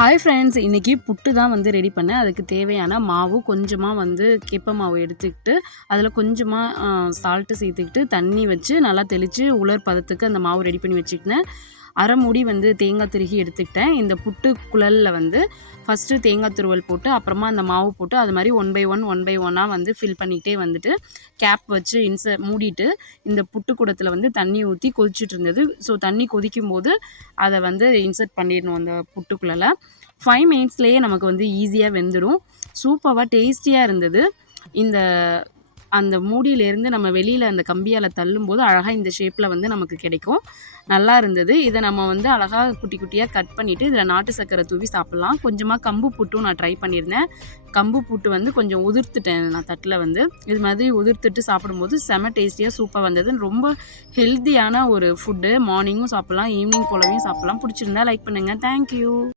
Hi friends, இன்றைக்கி புட்டு தான் வந்து ரெடி பண்ணேன். அதுக்கு தேவையான மாவு கொஞ்சமாக வந்து கேப்ப மாவு எடுத்துக்கிட்டு அதில் கொஞ்சமாக சால்ட்டு சேர்த்துக்கிட்டு தண்ணி வச்சு நல்லா தெளித்து உலர் பதத்துக்கு அந்த மாவு ரெடி பண்ணி வச்சுக்கினேன். அரை மூடி வந்து தேங்காய் திருகி எடுத்துக்கிட்டேன். இந்த புட்டு குழலில் வந்து ஃபஸ்ட்டு தேங்காய் துருவல் போட்டு அப்புறமா அந்த மாவு போட்டு அது மாதிரி ஒன் பை ஒன்னாக வந்து ஃபில் பண்ணிக்கிட்டே வந்துட்டு கேப் வச்சு மூடிட்டு இந்த புட்டு குடத்தில் வந்து தண்ணி ஊற்றி கொதிச்சுட்டு இருந்தது. ஸோ தண்ணி கொதிக்கும் போது அதை வந்து இன்சர்ட் பண்ணிடணும் அந்த புட்டுக்குள்ளே. 5 மினிட்ஸ்லேயே நமக்கு வந்து ஈஸியாக வெந்துடும். சூப்பராக டேஸ்டியாக இருந்தது. அந்த மூடியிலேருந்து நம்ம வெளியில் அந்த கம்பியால் தள்ளும்போது அழகாக இந்த ஷேப்பில் வந்து நமக்கு கிடைக்கும். நல்லா இருந்தது. இதை நம்ம வந்து அழகாக குட்டி குட்டியாக கட் பண்ணிவிட்டு இதில் நாட்டு சர்க்கரை தூவி சாப்பிட்லாம். கொஞ்சமாக கம்பு புட்டும் நான் ட்ரை பண்ணியிருந்தேன். கம்பு புட்டு வந்து கொஞ்சம் உதிர்த்துட்டேன் நான் தட்டில் வந்து. இது மாதிரி உதிர்த்துட்டு சாப்பிடும்போது செம டேஸ்டியாக சூப்பராக வந்தது. ரொம்ப ஹெல்த்தியான ஒரு ஃபுட்டு. மார்னிங்கும் சாப்பிட்லாம், ஈவினிங் போலவும் சாப்பிட்லாம். பிடிச்சிருந்தா லைக் பண்ணுங்கள். தேங்க்யூ.